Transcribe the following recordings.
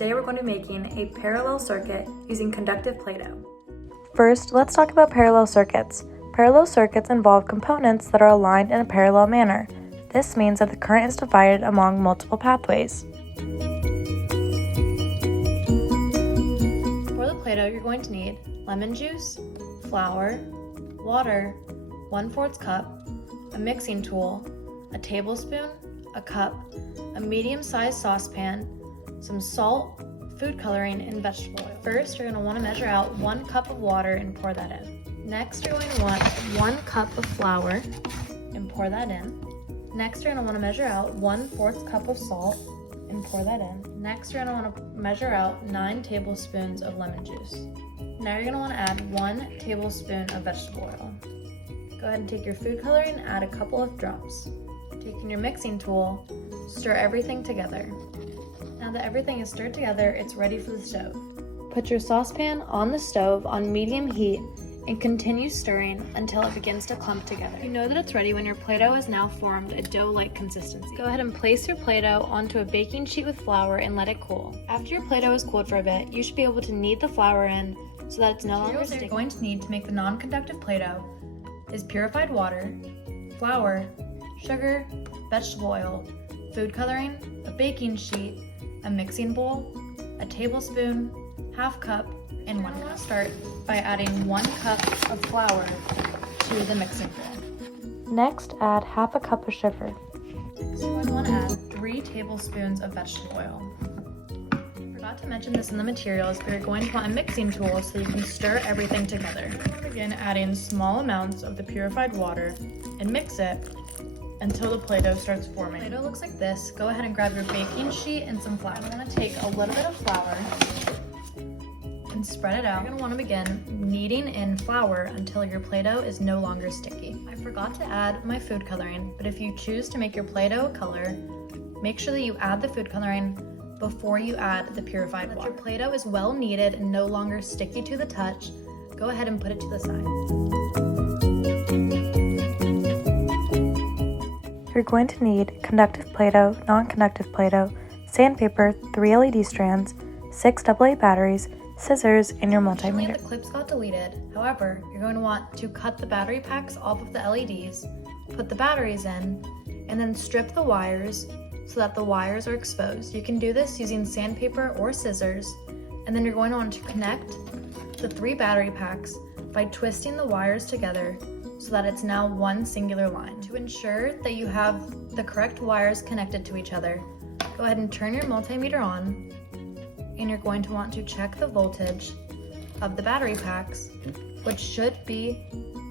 today we're going to be making a parallel circuit using conductive Play-Doh. First, let's talk about parallel circuits. Parallel circuits involve components that are aligned in a parallel manner. This means that the current is divided among multiple pathways. For the Play-Doh, you're going to need lemon juice, flour, water, 1/4 cup, a mixing tool, a tablespoon, a cup, a medium-sized saucepan, some salt, food coloring, and vegetable oil. First, you're going to want to measure out 1 cup of water and pour that in. Next, you're going to want 1 cup of flour and pour that in. Next, you're going to want to measure out 1/4 cup of salt and pour that in. Next, you're going to want to measure out 9 tablespoons of lemon juice. Now you're going to want to add 1 tablespoon of vegetable oil. Go ahead and take your food coloring and add a couple of drops. Taking your mixing tool, stir everything together. Now that everything is stirred together, it's ready for the stove. Put your saucepan on the stove on medium heat and continue stirring until it begins to clump together. You know that it's ready when your Play-Doh has now formed a dough-like consistency. Go ahead and place your Play-Doh onto a baking sheet with flour and let it cool. After your Play-Doh is cooled for a bit, you should be able to knead the flour in so that it's no longer sticky. You're going to need to make the non-conductive Play-Doh is purified water, flour, sugar, vegetable oil, food coloring, a baking sheet, a mixing bowl, a tablespoon, 1/2 cup, and 1 cup. Start by adding 1 cup of flour to the mixing bowl. Next, add 1/2 cup of sugar. So you're going to want to add 3 tablespoons of vegetable oil. Forgot to mention this in the materials, but you're going to want a mixing tool so you can stir everything together. Begin adding small amounts of the purified water and mix it until the Play-Doh starts forming. Play-Doh looks like this. Go ahead and grab your baking sheet and some flour. I'm going to take a little bit of flour and spread it out. You're going to want to begin kneading in flour until your Play-Doh is no longer sticky. I forgot to add my food coloring, but if you choose to make your Play-Doh a color, make sure that you add the food coloring before you add the purified water. Once your Play-Doh is well kneaded and no longer sticky to the touch, go ahead and put it to the side. You're going to need conductive Play-Doh, non-conductive Play-Doh, sandpaper, 3 LED strands, 6 AA batteries, scissors, and your multimeter. The clips got deleted. However, you're going to want to cut the battery packs off of the LEDs, put the batteries in, and then strip the wires so that the wires are exposed. You can do this using sandpaper or scissors, and then you're going to want to connect the 3 battery packs by twisting the wires together so that it's now one singular line. To ensure that you have the correct wires connected to each other, go ahead and turn your multimeter on, and you're going to want to check the voltage of the battery packs, which should be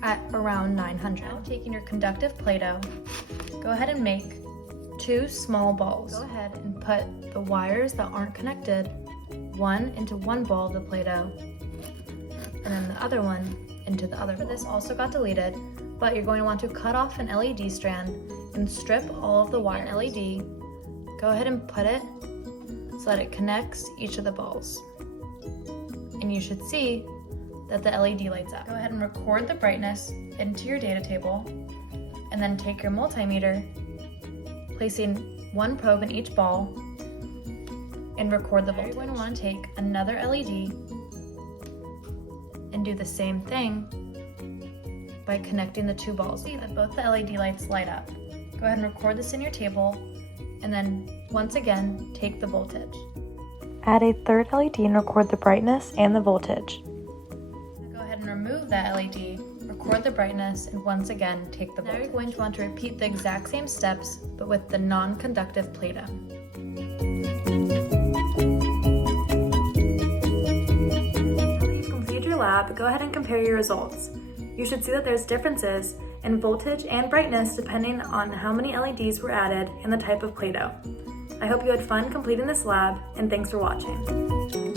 at around 900. Now, taking your conductive Play-Doh, go ahead and make 2 small balls. Go ahead and put the wires that aren't connected, one into one ball of the Play-Doh, and then the other one into the other ball. This also got deleted, but you're going to want to cut off an LED strand and strip all of the wire LED. Go ahead and put it so that it connects each of the balls. And you should see that the LED lights up. Go ahead and record the brightness into your data table, and then take your multimeter, placing 1 probe in each ball, and record the voltage. You're going to want to take another LED and do the same thing by connecting the 2 balls. See that both the LED lights light up. Go ahead and record this in your table, and then once again, take the voltage. Add a 3rd LED and record the brightness and the voltage. Go ahead and remove that LED, record the brightness, and once again, take the voltage. Now you're going to want to repeat the exact same steps, but with the non-conductive Play-Doh. Lab, go ahead and compare your results. You should see that there's differences in voltage and brightness depending on how many LEDs were added and the type of Play-Doh. I hope you had fun completing this lab, and thanks for watching.